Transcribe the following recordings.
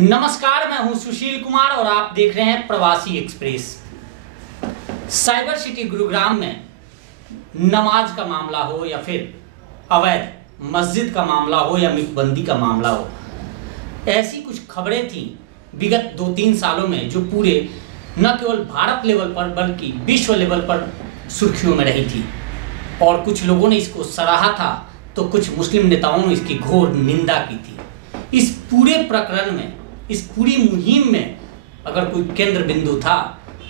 नमस्कार, मैं हूं सुशील कुमार और आप देख रहे हैं प्रवासी एक्सप्रेस। साइबर सिटी गुरुग्राम में नमाज का मामला हो या फिर अवैध मस्जिद का मामला हो या मितबंदी का मामला हो, ऐसी कुछ खबरें थी विगत 2-3 सालों में जो पूरे न केवल भारत लेवल पर बल्कि विश्व लेवल पर सुर्खियों में रही थी। और कुछ लोगों ने इसको सराहा था तो कुछ मुस्लिम नेताओं ने इसकी घोर निंदा की थी। इस पूरे प्रकरण में, इस पूरी मुहिम में अगर कोई केंद्र बिंदु था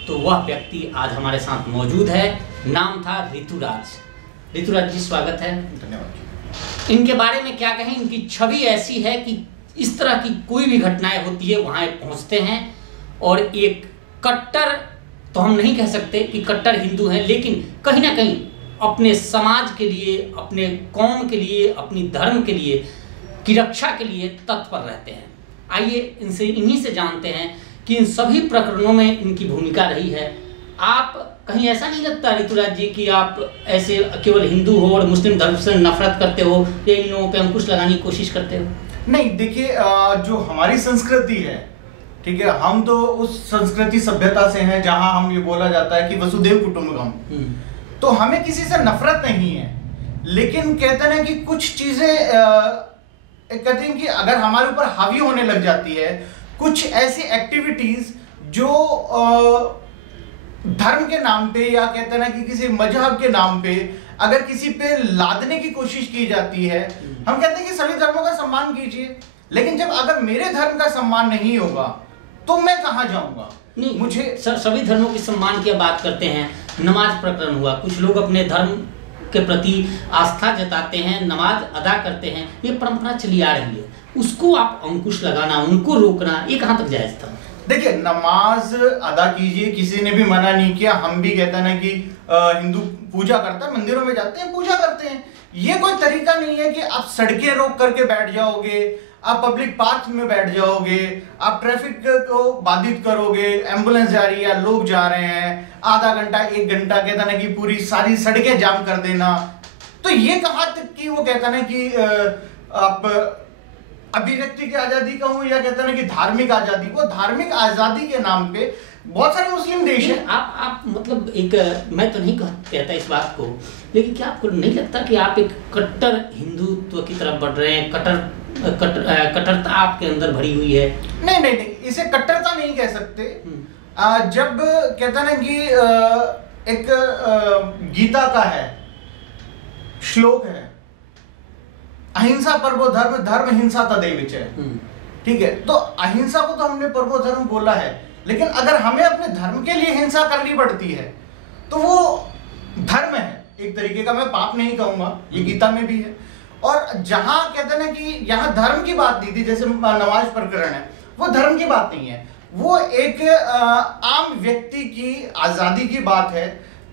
तो वह व्यक्ति आज हमारे साथ मौजूद है। नाम था ऋतुराज। ऋतुराज जी, स्वागत है। धन्यवाद। इनके बारे में क्या कहें, इनकी छवि ऐसी है कि इस तरह की कोई भी घटनाएं होती है वहां पहुंचते हैं और एक कट्टर, तो हम नहीं कह सकते कि कट्टर हिंदू हैं, लेकिन कहीं ना कहीं अपने समाज के लिए, अपने कौम के लिए, अपनी धर्म के लिए की रक्षा के लिए तत्पर रहते हैं। आइए इनसे, इन्हीं से जानते हैं कि इन सभी प्रकरणों में इनकी भूमिका रही है। आप कहीं ऐसा नहीं लगता ऋतुराज जी कि आप ऐसे केवल हिंदू हो और मुस्लिम धर्म से नफरत करते हो या इन लोगों पे अंकुश लगाने की कोशिश करते हो? नहीं, देखिए, जो हमारी संस्कृति है, ठीक है, हम तो उस संस्कृति सभ्यता से हैं जहां हम ये बोला जाता है कि वसुदेव कुटुंबकम, तो हमें किसी से नफरत नहीं है। लेकिन कहते हैं कि कुछ चीजें कहते हैं कि अगर हमारे ऊपर हावी होने लग जाती है, कुछ ऐसी एक्टिविटीज जो धर्म के नाम पे या कहते हैं ना कि किसी मजहब के नाम पे अगर किसी पे लादने की कोशिश की जाती है, हम कहते हैं कि सभी धर्मों का सम्मान कीजिए, लेकिन जब अगर मेरे धर्म का सम्मान नहीं होगा तो मैं कहां जाऊंगा? नहीं, मुझे सभी धर्मों के सम्मान की बात करते हैं। नमाज प्रकरण हुआ, कुछ लोग अपने धर्म के प्रति आस्था जताते हैं, नमाज अदा करते हैं, ये परंपरा चली आ रही है, उसको आप अंकुश लगाना, उनको रोकना, ये कहां तक जायज था? देखिए, नमाज अदा कीजिए, किसी ने भी मना नहीं किया। हम भी कहते हैं ना कि हिंदू पूजा करता है, मंदिरों में जाते हैं, पूजा करते हैं। ये कोई तरीका नहीं है कि आप सड़कें रोक करके बैठ जाओगे, आप पब्लिक पार्क में बैठ जाओगे, आप ट्रैफिक को बाधित करोगे, एम्बुलेंस जा रही है, लोग जा रहे हैं, आधा घंटा 1 घंटा कहता ना कि पूरी सारी सड़कें जाम कर देना। तो ये कहां तक कि वो कहता ना कि आप अभिव्यक्ति की आजादी कहूं या कहते हैं कि धार्मिक आजादी, वो धार्मिक आजादी के नाम पे बहुत सारे मुस्लिम देश हैं। आप मतलब एक, मैं तो नहीं कहता इस बात को, लेकिन क्या आपको नहीं लगता कि आप एक कट्टर हिंदुत्व की तरफ बढ़ रहे हैं? कट्टरता आपके अंदर भरी हुई है। नहीं नहीं नहीं, इसे कट्टरता नहीं कह सकते। जब कहता ना कि एक गीता का है श्लोक है, अहिंसा परमो धर्म, धर्म हिंसा तदेव च। ठीक है, तो अहिंसा को तो हमने परमो धर्म बोला है, लेकिन अगर हमें अपने धर्म के लिए हिंसा करनी पड़ती है तो वो धर्म है एक तरीके का। मैं पाप नहीं कहूंगा, ये गीता में भी है। और जहां कहते हैं ना कि यहां धर्म की बात नहीं थी, जैसे नमाज प्रकरण है, वो धर्म की बात नहीं है, वो एक आम व्यक्ति की आजादी की बात है।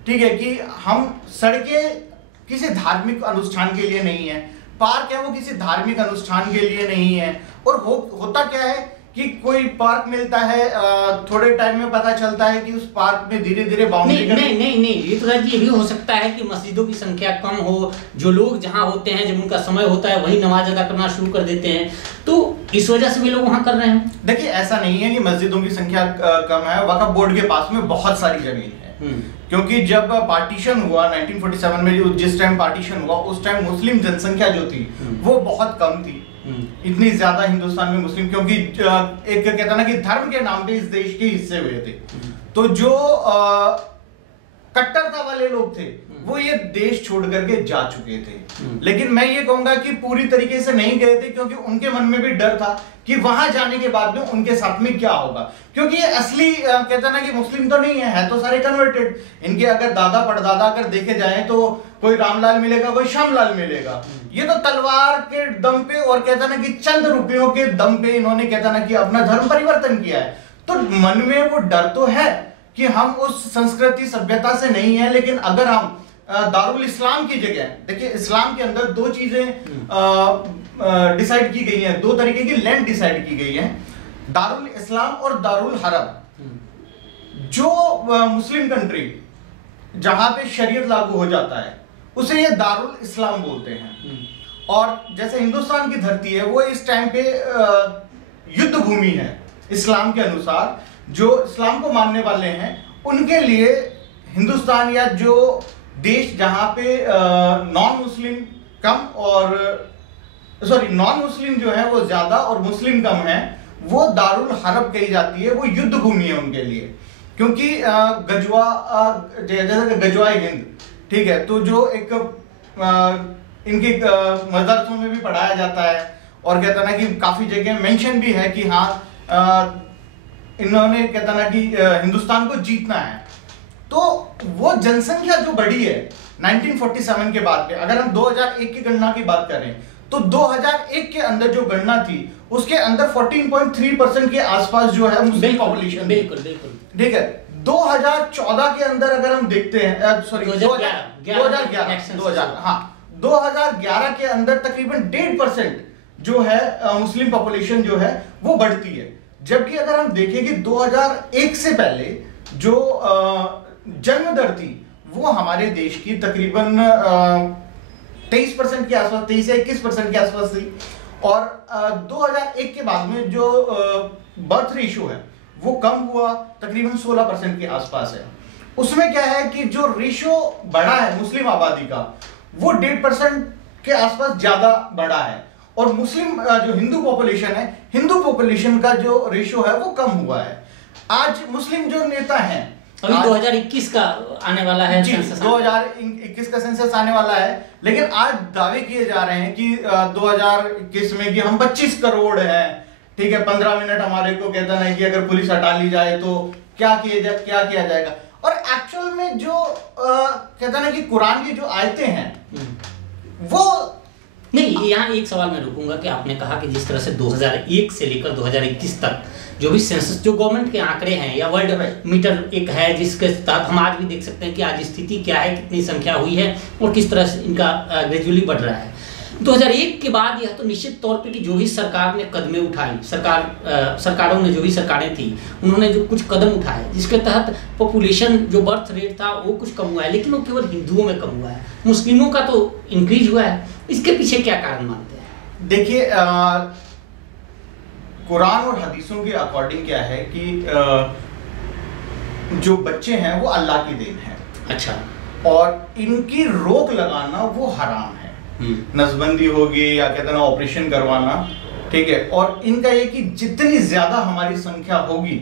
ठीक है, कि हम सड़कें किसी धार्मिक अनुष्ठान के लिए नहीं है, पार्क है वो किसी धार्मिक अनुष्ठान के लिए नहीं है। और होता क्या है कि कोई पार्क मिलता है, थोड़े टाइम में पता चलता है कि उस पार्क में धीरे धीरे बाउंड्री नहीं, ये तो ये भी हो सकता है कि मस्जिदों की संख्या कम हो, जो लोग जहां होते हैं, जब उनका समय होता है वही नमाज अदा करना शुरू कर देते हैं, तो इस वजह से भी लोग वहां कर रहे हैं। देखिए, ऐसा नहीं है कि मस्जिदों की संख्या कम है। वक्फ बोर्ड के पास में बहुत सारी जमीन है, क्योंकि जब पार्टीशन हुआ 1947 में, जिस टाइम पार्टीशन हुआ उस टाइम मुस्लिम जनसंख्या जो थी वो बहुत कम थी। इतनी ज्यादा हिंदुस्तान में मुस्लिम, क्योंकि एक कहता ना कि धर्म के नाम पे इस देश के हिस्से हुए थे, तो जो कट्टरता वाले लोग थे वो ये देश छोड़ करके जा चुके थे। लेकिन मैं ये कहूंगा कि पूरी तरीके से नहीं गए थे, क्योंकि उनके मन में भी डर था कि वहां जाने के बाद में उनके साथ में क्या होगा। क्योंकि ये असली कहते ना कि मुस्लिम तो नहीं है तो सारे कन्वर्टेड। इनके अगर दादा परदादा अगर देखे जाए तो कोई रामलाल मिलेगा, कोई श्यामलाल मिलेगा। ये तो तलवार के दम पे और कहता ना कि चंद रुपयों के दम पे इन्होंने कहता ना कि अपना धर्म परिवर्तन किया है। तो मन में वो डर तो है कि हम उस संस्कृति सभ्यता से नहीं है, लेकिन अगर हम दारुल इस्लाम की जगह, देखिए इस्लाम के अंदर 2 चीजें डिसाइड की गई हैं, 2 तरीके की लैंड डिसाइड की गई है, दारुल इस्लाम और दारुल हरम। जो मुस्लिम कंट्री जहां पे शरीयत लागू हो जाता है उसे ये दारुल इस्लाम बोलते हैं। और जैसे हिंदुस्तान की धरती है वो इस टाइम पे युद्ध भूमि है इस्लाम के अनुसार। जो इस्लाम को मानने वाले हैं उनके लिए हिंदुस्तान या जो देश जहां पे नॉन मुस्लिम कम और नॉन मुस्लिम जो है वो ज्यादा और मुस्लिम कम है, वो दारुल हरब कही जाती है, वो युद्ध भूमि है उनके लिए। क्योंकि जैसे गजवाए हिंद, ठीक है, तो जो एक इनके मदरसों में भी पढ़ाया जाता है और कहता ना कि काफी जगह मेंशन भी है कि हाँ इन्होंने कहता ना कि हिंदुस्तान को जीतना है। तो वो जनसंख्या जो बढ़ी है 1947 के बाद में, अगर हम 2001 की गणना की बात करें तो 2001 के अंदर जो गणना थी उसके अंदर 14.3% के आसपास जो है मुस्लिम पॉपुलेशन। बिल्कुल बिल्कुल, ठीक है। 2014 के अंदर अगर हम देखते हैं, सॉरी 2011 के अंदर तकरीबन 1.5% जो है मुस्लिम पॉपुलेशन जो है वो बढ़ती है। जबकि अगर हम देखें कि 2001 से पहले जो जन्म दर थी वो हमारे देश की तकरीबन 23% के आसपास, 23 से 21% के आसपास थी। और 2001 के बाद में जो बर्थ रेशियो है वो कम हुआ, तकरीबन 16% के आसपास है। उसमें क्या है कि जो रेशियो बढ़ा है मुस्लिम आबादी का वो 1.5% के आसपास ज्यादा बढ़ा है। और मुस्लिम जो हिंदू पॉपुलेशन है, हिंदू पॉपुलेशन का जो रेशियो है वो कम हुआ है। आज मुस्लिम जो नेता हैं, अभी 2021 का आने वाला है, 2021 का सेंसस आने वाला है, लेकिन आज दावे किए जा रहे हैं कि 2021 में कि हम 25 करोड़ हैं, ठीक है, 15 मिनट हमारे को कहता है कि अगर पुलिस हटा ली जाए तो क्या किया जाएगा। और एक्चुअल में जो कहता है कि कुरान की जो आयतें हैं वो नहीं। यहाँ एक सवाल मैं रुकूंगा कि आपने कहा कि जिस तरह से 2001 से लेकर 2021 तक जो भी सेंसस, जो गवर्नमेंट के आंकड़े हैं या वर्ल्ड मीटर एक है जिसके तहत हम आज भी देख सकते हैं कि आज स्थिति क्या है, कितनी संख्या हुई है और किस तरह से इनका ग्रेजुअली बढ़ रहा है। 2001 के बाद यह तो निश्चित तौर पे कि जो भी सरकार ने कदमें उठाई, सरकारों ने जो भी सरकारें थी उन्होंने जो कुछ कदम उठाए जिसके तहत पॉपुलेशन जो बर्थ रेट था वो कुछ कम हुआ है, लेकिन वो केवल हिंदुओं में कम हुआ है, मुस्लिमों का तो इंक्रीज हुआ है। इसके पीछे क्या कारण मानते हैं? देखिए, कुरान और हदीसों के अकॉर्डिंग क्या है कि जो बच्चे हैं वो अल्लाह की देन है। अच्छा। और इनकी रोक लगाना वो हराम है। नसबंदी होगी या कहते हैं ऑपरेशन करवाना, ठीक है। और इनका ये कि जितनी ज्यादा हमारी संख्या होगी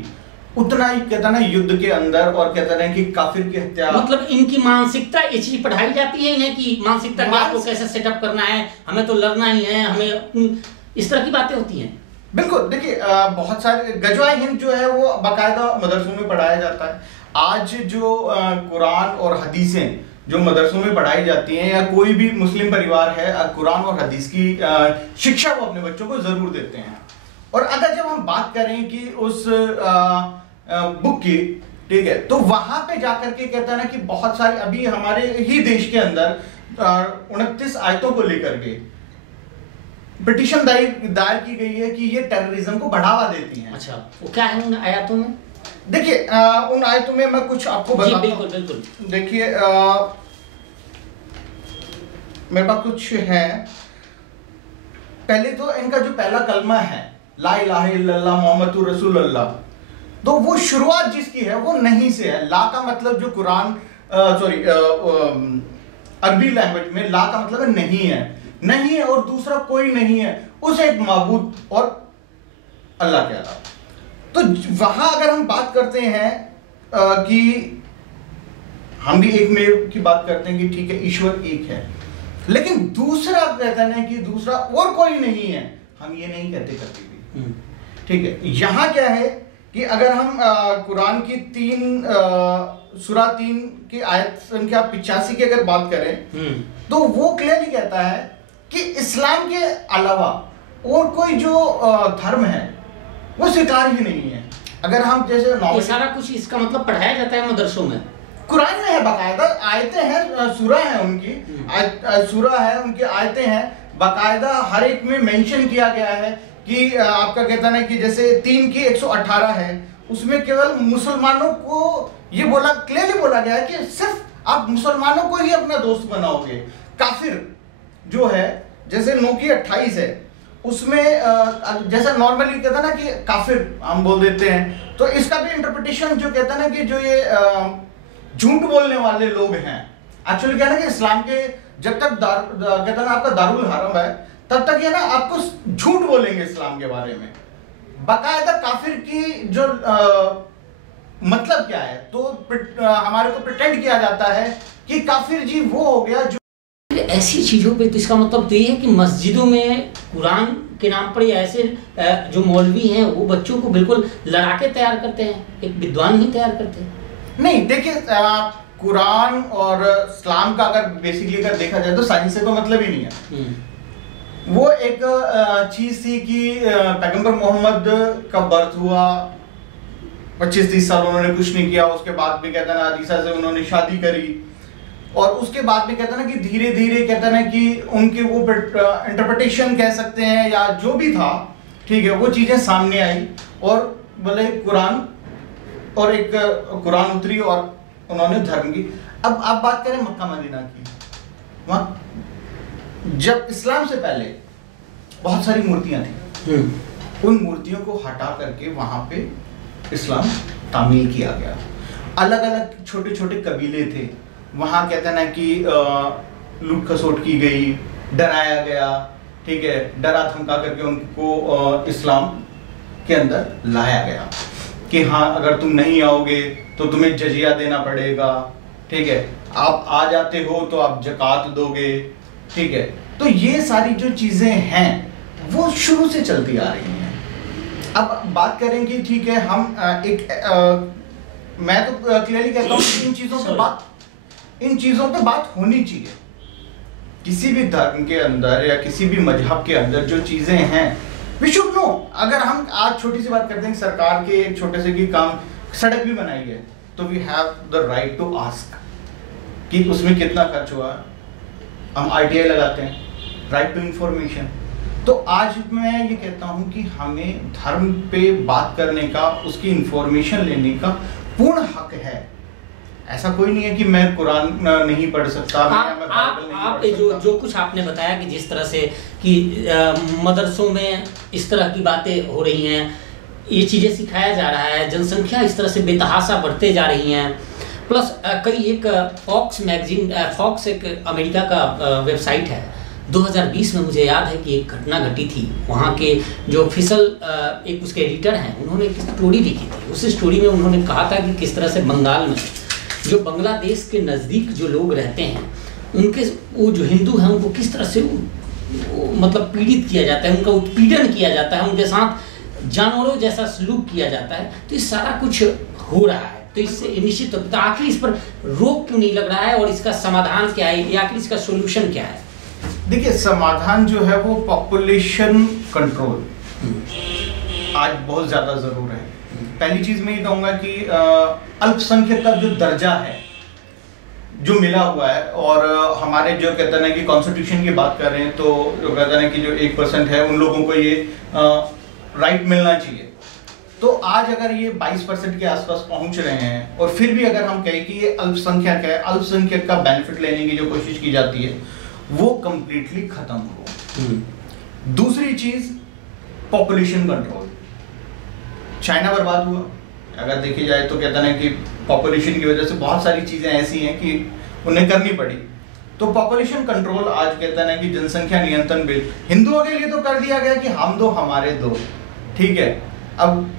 उतना ही कहता ना युद्ध के अंदर और कहता ना कि काफिर की हत्या, मतलब इनकी मानसिकता ये चीज पढ़ाई जाती है इन्हें कि मानसिकता को कैसे सेटअप करना है, हमें तो लड़ना ही है, हमें इस तरह की बातें होती हैं। बिल्कुल। देखिए, बहुत सारे गजवाए हिंद जो है वो बाकायदा मदरसों में पढ़ाया जाता है। आज जो कुरान और हदीसें जो मदरसों में पढ़ाई जाती हैं या कोई भी मुस्लिम परिवार है, कुरान और हदीस की शिक्षा वो अपने बच्चों को जरूर देते हैं। और अगर जब हम बात करें कि उस बुक की, ठीक है, तो वहां पे जाकर के कहता है ना कि बहुत सारे अभी हमारे ही देश के अंदर 29 आयतों को लेकर के पिटीशन दायर की गई है कि ये टेररिज्म को बढ़ावा देती हैं। अच्छा, वो क्या है उन आयतों में? देखिए, उन आयतों में मैं कुछ आपको बताता हूं। बिल्कुल बिल्कुल। देखिए, मेरे पास कुछ है। पहले तो इनका जो पहला कलमा है ला इलाहा इल्लल्लाह मुहम्मदुर रसूलुल्लाह, तो वो शुरुआत जिसकी है वो नहीं से है। ला का मतलब जो कुरान अरबी लैंग्वेज में ला का मतलब है नहीं है और दूसरा कोई नहीं है, उस एक माबूद और अल्लाह के अलावा। तो वहां अगर हम बात करते हैं कि हम भी एक में की बात करते हैं कि ठीक है ईश्वर एक है, लेकिन दूसरा कहते हैं कि दूसरा और कोई नहीं है, हम ये नहीं कहते कभी भी। ठीक है, यहां क्या है कि अगर हम कुरान की सूरा 3 की आयत संख्या 85 की अगर बात करें तो वो क्लियरली कहता है कि इस्लाम के अलावा और कोई जो धर्म है वो स्वीकार ही नहीं है। अगर हम जैसे ये सारा कुछ इसका मतलब पढ़ाया जाता है मदरसों में, कुरान में है, बाकायदा आयतें हैं, सूरा है उनकी, सूरा है उनकी, आयतें हैं, बाकायदा हर एक में मेंशन किया गया है कि आपका कहता है कि जैसे 3 की 118 है, उसमें केवल मुसलमानों को ये क्लियरली बोला गया है कि सिर्फ आप मुसलमानों को ही अपना दोस्त बनाओगे। काफिर जो है जैसे 9 की 28 है उसमें जैसा नॉर्मली कहता ना कि काफिर हम बोल देते हैं, तो इसका भी इंटरप्रिटेशन जो कहता ना कि जो ये झूठ बोलने वाले लोग हैं, एक्चुअली क्या है ना कि इस्लाम के जब तक कहता ना आपका दारुल हरम है तब तक ये ना आपको झूठ बोलेंगे इस्लाम के बारे में। बाकायदा काफिर की जो मतलब क्या है, तो हमारे को प्रिटेंड किया जाता है कि काफिर जी वो हो गया जो ऐसी चीजों पे। तो इसका मतलब तो ये है कि मस्जिदों में कुरान के नाम पर ऐसे जो मौलवी हैं वो बच्चों को बिल्कुल लड़ा के तैयार करते हैं, एक विद्वान नहीं तैयार करते। नहीं देखिए, कुरान और इस्लाम का अगर बेसिकली अगर देखा जाए तो साइंस से तो मतलब ही नहीं है। वो एक चीज थी कि पैगंबर मोहम्मद का बर्थ हुआ, 25-30 साल उन्होंने कुछ नहीं किया, उसके बाद भी कहता ना हदीसा से उन्होंने शादी करी, और उसके बाद में कहता ना कि धीरे धीरे कहता ना कि उनके वो इंटरप्रिटेशन कह सकते हैं या जो भी था, ठीक है, वो चीजें सामने आई और बोले कुरान, और एक कुरान उतरी और उन्होंने धर्म की। अब आप बात करें मक्का मदीना की, वहां जब इस्लाम से पहले बहुत सारी मूर्तियां थी, उन मूर्तियों को हटा करके वहां पे इस्लाम तामील किया गया। अलग अलग छोटे छोटे कबीले थे, वहां कहते हैं ना कि लूट खसोट की गई, डराया गया, ठीक है, डरा धमका करके उनको इस्लाम के अंदर लाया गया कि हाँ अगर तुम नहीं आओगे तो तुम्हें जजिया देना पड़ेगा, ठीक है, आप आ जाते हो तो आप जकात दोगे, ठीक है। तो ये सारी जो चीजें हैं वो शुरू से चलती आ रही हैं। अब बात करें कि ठीक है हम मैं तो क्लियरली कहता हूँ कि इन चीजों पे बात होनी चाहिए। किसी भी धर्म के अंदर या किसी भी मजहब के अंदर जो चीजें हैं वी शुड नो। अगर हम आज छोटी सी बात करते हैं, सरकार के एक छोटे से की काम सड़क भी बनाई है, तो we have the right to ask कि उसमें कितना खर्च हुआ। हम आरटीआई लगाते हैं, राइट टू इंफॉर्मेशन। तो आज मैं ये कहता हूं कि हमें धर्म पे बात करने का, उसकी इंफॉर्मेशन लेने का पूर्ण हक है। ऐसा कोई नहीं है कि मैं कुरान नहीं पढ़ सकता। आप जो कुछ आपने बताया कि जिस तरह से कि मदरसों में इस तरह की बातें हो रही हैं, ये चीज़ें सिखाया जा रहा है, जनसंख्या इस तरह से बेतहाशा बढ़ते जा रही हैं, प्लस कई एक फॉक्स एक अमेरिका का वेबसाइट है, 2020 में मुझे याद है कि एक घटना घटी थी। वहाँ के जो ऑफिशियल एक उसके एडिटर हैं, उन्होंने एक स्टोरी लिखी थी। उस स्टोरी में उन्होंने कहा था कि किस तरह से बंगाल में जो बांग्लादेश के नज़दीक जो लोग रहते हैं, उनके वो जो हिंदू हैं उनको किस तरह से मतलब पीड़ित किया जाता है, उनका उत्पीड़न किया जाता है, उनके साथ जानवरों जैसा सलूक किया जाता है। तो ये सारा कुछ हो रहा है, तो इससे निश्चित तो आखिर इस पर रोक क्यों नहीं लग रहा है और इसका समाधान क्या है या आखिर इसका सोल्यूशन क्या है? देखिए, समाधान जो है वो पॉपुलेशन कंट्रोल आज बहुत ज़्यादा ज़रूर है। पहली चीज़ मैं ये कहूँगा कि अल्पसंख्यक का जो दर्जा है जो मिला हुआ है, और हमारे जो कहते हैं कि कॉन्स्टिट्यूशन की बात कर रहे हैं, तो जो कहते हैं कि जो 1% है उन लोगों को ये राइट मिलना चाहिए। तो आज अगर ये 22% के आसपास पहुंच रहे हैं और फिर भी अगर हम कहें कि ये अल्पसंख्यक है, अल्पसंख्यक का बेनिफिट लेने की जो कोशिश की जाती है वो कंप्लीटली खत्म हो। दूसरी चीज पॉपुलेशन कंट्रोल। चाइना बर्बाद हुआ अगर देखी जाए तो कहते हैं कि पॉपुलेशन की वजह से बहुत सारी चीजें ऐसी हैं कि उन्हें करनी पड़ी। तो पॉपुलेशन कंट्रोल आज कहते हैं कि जनसंख्या नियंत्रण बिल हिंदुओं के लिए तो कर दिया गया कि हम दो हमारे दो, ठीक है। अब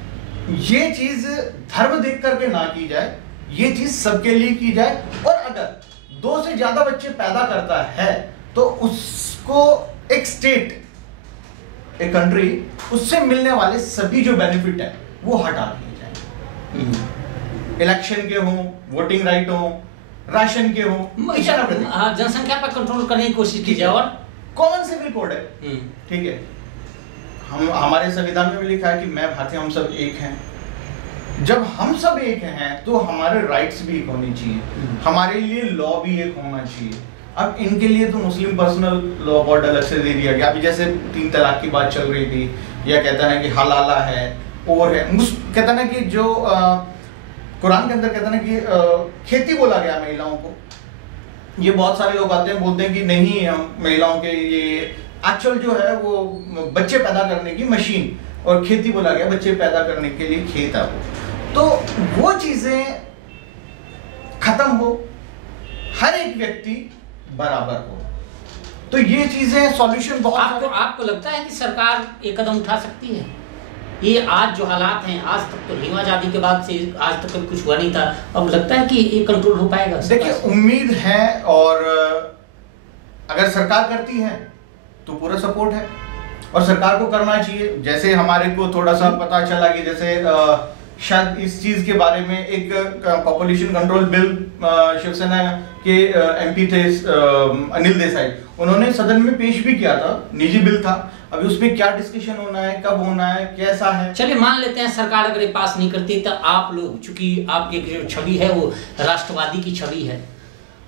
ये चीज धर्म देख करके ना की जाए, ये चीज सबके लिए की जाए। और अगर 2 से ज्यादा बच्चे पैदा करता है तो उसको एक स्टेट, एक कंट्री, उससे मिलने वाले सभी जो बेनिफिट है वो हटा दिए जाए। इलेक्शन के हों, वोटिंग राइट हो, राशन के हो, जनसंख्या पर कंट्रोल करने की कोशिश की जाए। और कॉमन सिविल कोड है, ठीक है। हमारे संविधान में भी लिखा है कि मैं भारतीय, हम सब एक हैं। जब हम सब एक हैं तो हमारे राइट्स भी एक होने चाहिए, हमारे लिए लॉ भी एक होना चाहिए। अब इनके लिए तो मुस्लिम पर्सनल लॉ बोर्ड अलग से दे दिया गया। अभी जैसे 3 तलाक की बात चल रही थी, या कहता है कि हलाला है और है, कहता ना कि जो कुरान के अंदर कहता ना कि खेती बोला गया महिलाओं को। ये बहुत सारे लोग आते हैं बोलते हैं कि नहीं, हम महिलाओं के ये एक्चुअल जो है वो बच्चे पैदा करने की मशीन, और खेती बोला गया बच्चे पैदा करने के लिए खेत है वो। तो वो चीजें खत्म हो, हर एक व्यक्ति बराबर हो, तो ये चीजें सॉल्यूशन बहुत। आपको लगता है कि सरकार एक कदम उठा सकती है? ये आज जो हालात हैं, आज तक तो नहीं, आजादी के बाद से आज तक कुछ हुआ नहीं था, अब लगता है कि ये कंट्रोल हो पाएगा? देखिए, उम्मीद है, और अगर सरकार करती है तो पूरा सपोर्ट है, और सरकार को करना चाहिए। जैसे हमारे को थोड़ा सा पता चला कि जैसे शायद इस चीज के बारे में एक पॉपुलेशन कंट्रोल बिल शिवसेना के एमपी थे अनिल देसाई, उन्होंने सदन में पेश भी किया था, निजी बिल था। अभी उसमें क्या डिस्कशन होना है, कब होना है, कैसा है। चलिए मान लेते हैं सरकार अगर ये पास नहीं करती, तो आप लोग, चूंकि आपकी जो छवि है वो राष्ट्रवादी की छवि है,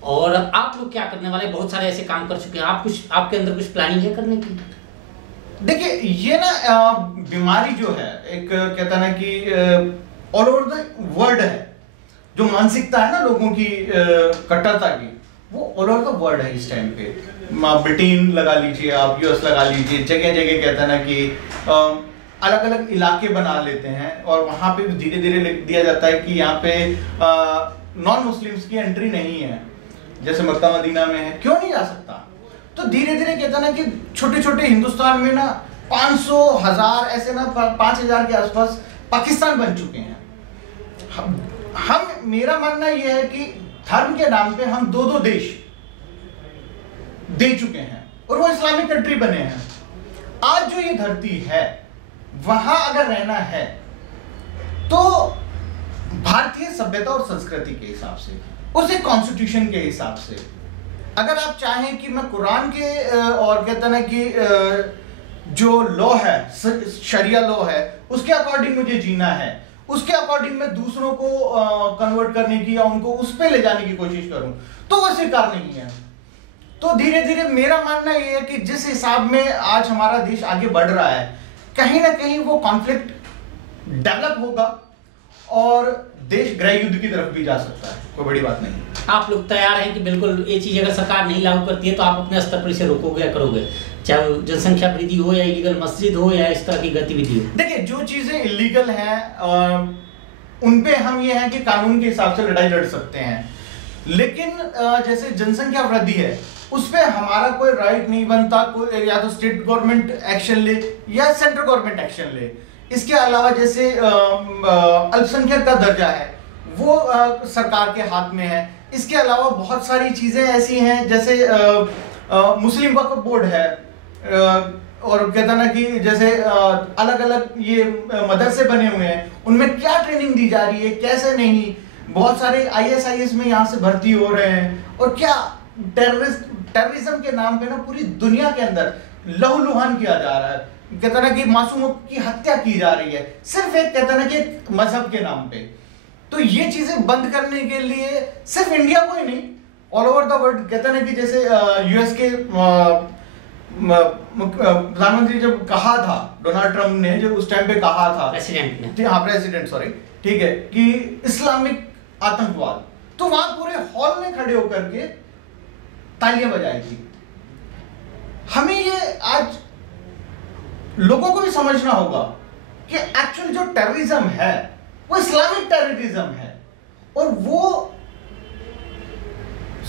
और आप लोग क्या करने वाले? बहुत सारे ऐसे काम कर चुके हैं, आपके अंदर कुछ प्लानिंग है करने की? देखिए, ये ना बीमारी जो है, एक कहता ना कि ऑल ओवर द वर्ल्ड है, जो मानसिकता है ना लोगों की कट्टरता की, वो ऑल ओवर द वर्ल्ड है इस टाइम पे। ब्रिटेन लगा लीजिए आप, यूएस लगा लीजिए, जगह जगह कहता है ना कि अलग अलग इलाके बना लेते हैं, और वहां पे धीरे धीरे लिख दिया जाता है कि यहाँ पे नॉन मुस्लिम्स की एंट्री नहीं है, जैसे मक्का मदीना में है, क्यों नहीं जा सकता। तो धीरे धीरे कहता ना कि छोटे छोटे हिंदुस्तान में ना 500, 1000 ऐसे ना 5000 के आसपास पाकिस्तान बन चुके हैं। हम मेरा मानना यह है कि धर्म के नाम पे हम दो देश दे चुके हैं, और वो इस्लामिक कंट्री बने हैं। आज जो ये धरती है, वहां अगर रहना है तो भारतीय सभ्यता और संस्कृति के हिसाब से, उसे कॉन्स्टिट्यूशन के हिसाब से, अगर आप चाहें कि मैं कुरान के और कहते ना कि जो लॉ है, शरिया लॉ है, उसके अकॉर्डिंग मुझे जीना है, उसके अकॉर्डिंग मैं दूसरों को कन्वर्ट करने की या उनको उस पे ले जाने की कोशिश करूं, तो वो स्वीकार नहीं है। तो धीरे धीरे मेरा मानना यह है कि जिस हिसाब में आज हमारा देश आगे बढ़ रहा है, कहीं ना कहीं वो कॉन्फ्लिक्ट डेवलप होगा और देश गृह युद्ध की तरफ भी जा सकता है। कोई बड़ी बात नहीं। आप लोग तैयार हैं कि बिल्कुल ये चीज अगर सरकार नहीं लागू करती है तो आप अपने स्तर पर इसे रोकोगे या करोगे, चाहे वो जनसंख्या वृद्धि हो या इलीगल मस्जिद हो या इस तरह की गतिविधि हो? देखिए, जो चीजें इलीगल हैं उन पे हम ये है कि कानून के हिसाब से लड़ाई लड़ सकते हैं, लेकिन जैसे जनसंख्या वृद्धि है, उस पर हमारा कोई राइट नहीं बनता। कोई या तो स्टेट गवर्नमेंट एक्शन ले या सेंट्रल गवर्नमेंट एक्शन ले। इसके अलावा जैसे अल्पसंख्यक का दर्जा है, वो सरकार के हाथ में है। इसके अलावा बहुत सारी चीजें ऐसी हैं, जैसे मुस्लिम वक्फ बोर्ड है, और कहता ना कि जैसे अलग अलग ये मदरसे बने हुए हैं, उनमें क्या ट्रेनिंग दी जा रही है, कैसे नहीं। बहुत सारे IAS में यहाँ से भर्ती हो रहे हैं, और क्या टेररिज्म के नाम पे ना पूरी दुनिया के अंदर लहूलुहान किया जा रहा है। कहता ना कि मासूमों की हत्या की जा रही है, सिर्फ एक कहता ना कि मजहब के नाम पे। तो ये चीजें बंद करने के लिए सिर्फ इंडिया को ही नहीं, ऑल ओवर द वर्ल्ड, कहता ना कि जैसे यूएस के प्रधानमंत्री जब कहा था, डोनाल्ड ट्रंप ने जब उस टाइम पे कहा था, प्रेसिडेंट सॉरी, ठीक है, कि इस्लामिक आतंकवाद, तो वहां पूरे हॉल में खड़े होकर के तालियां बजाई थी। हमें ये आज लोगों को भी समझना होगा कि एक्चुअल जो टेररिज्म है वो इस्लामिक टेररिज्म है, और वो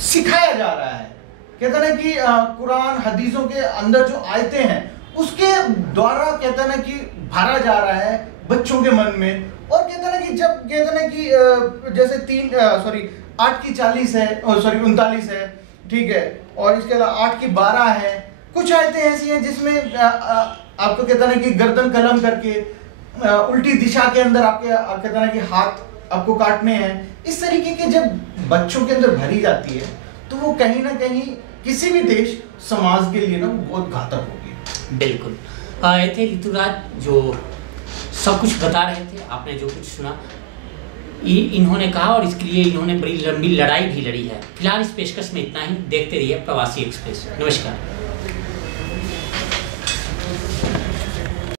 सिखाया जा रहा है। कहता ना कि कुरान हदीसों के अंदर जो आयतें हैं उसके द्वारा कहता ना कि भरा जा रहा है बच्चों के मन में। और कहता ना कि जब कहता ना कि जैसे 8 की 40 है, 39 है, ठीक है, और इसके अलावा 8 की 12 है। कुछ आयतें ऐसी हैं जिसमें आपको कहता ना कि गर्दन कलम करके उल्टी दिशा के अंदर आपके कहता ना कि हाथ आपको काटने हैं। इस तरीके के जब बच्चों के अंदर भरी जाती है तो वो कहीं ना कहीं किसी भी देश समाज के लिए ना बहुत घातक होगी। बिल्कुल आए थे ऋतुराज जो सब कुछ बता रहे थे, आपने जो कुछ सुना इन्होंने कहा, और इसके लिए इन्होंने बड़ी लंबी लड़ाई भी लड़ी है। फिलहाल इस पेशकश में इतना ही। देखते रहिए प्रवासी एक्सप्रेस। नमस्कार।